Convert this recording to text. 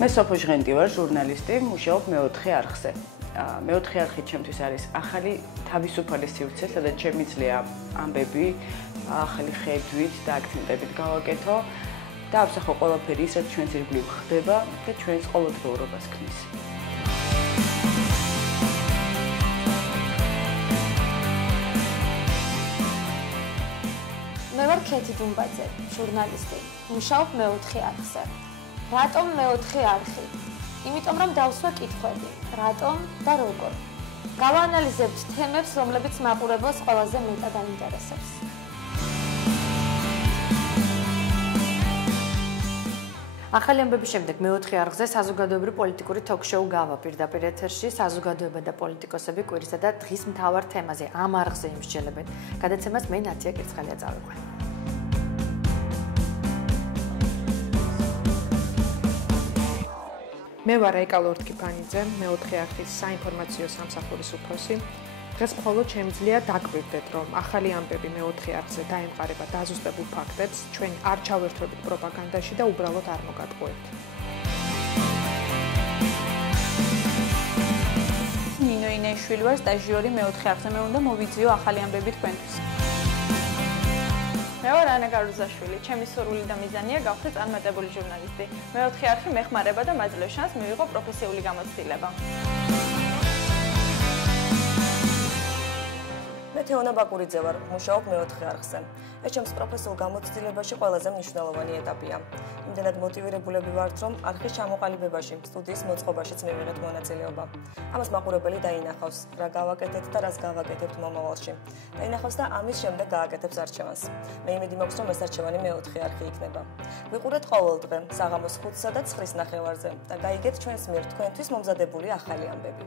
მე სოფო ჟღენტი ვარ, ჟურნალისტი, მუშაობ მეოთხე არხზე. მეოთხე არხი ჩემთვის არის ახალი თავისუფალი სივრცე, სადაც შემიძლია ამბები, ახალი ხედვით და აქცენტებით გავაკეთო და ავსახო ყველაფერი ის, რაც ჩვენს ირგვლივ ხდება და ჩვენს ყოველდღიურობას ქმნის. მე ვარ ქეთი დუმბაძე, ჟურნალისტი, მუშაობ მეოთხე არხზე. რატომ მეოთხე არხი? იმიტომ რომ დავსვა კითხვები, რატომ და როგორ. გავაანალიზებთ თემებს, რომლებიც მაყურებელს ყველაზე მეტად აინტერესებს. ახალი ამბების შემდეგ მეოთხე არხზე საზოგადოებრივი პოლიტიკური ток-შოუ გავა პირდაპირ ეთერში საზოგადოება და პოლიტიკოსები კვირისა და დღის მთავარ თემაზე ამ არხზე იმსჯელებენ. გადაცემას მე ნათია კირცხალია წავიყვან. მე ვარ ეკა ლორთქიფანიძე, მეოთხე არხის საინფორმაციო სამსახურის უფროსი. დღეს მხოლოდ შემიძლია დაგვირდეთ, რომ ახალი ამბები მეოთხე არხზე დაემყარება დაზუსტებულ ფაქტებს, ჩვენ არ ჩავერთვებით პროპაგანდაში და უბრალოდ არ მოგატყუებთ. ნინო ინეიშვილი ვარ, სტაჟიორი მეოთხე არხზე. მე უნდა მოვიძიო ახალი ამბები თქვენთვის. მე ვარ ანა გარუზაშვილი, ჩემი სურვილი და მიზანია გავხდე წარმატებული ჟურნალისტი. მეოთხე არხი მეხმარება და მაძლევს შანსს მივიღო პროფესიული გამოცდილება. მე თეონა ბაკურიძე ვარ, მუშაობ მეოთხე არხზე. ეს ჩემს პროფესიულ გამოცდილებაში ყველაზე მნიშვნელოვანი ეტაპია. იმდენად მოტივირებულები ვართ, რომ არხის ჩამოყალიბებაში, სტუდიის მოწყობაშიც მივიღეთ მონაწილეობა. ამას მაყურებელი დაინახავს, რა გავაკეთეთ და რას გავაკეთებთ მომავალში. დაინახავს და ამის შემდეგ გააკეთებს არჩევანს. მე იმედი მაქვს, რომ ეს არჩევანი მეოთხე არხი იქნება. ვიყურეთ ყოველდღე, საღამოს 5-სა და 9-ის ნახევარზე და გაიგეთ ჩვენს მიერ თქვენთვის მომზადებული ახალი ამბები.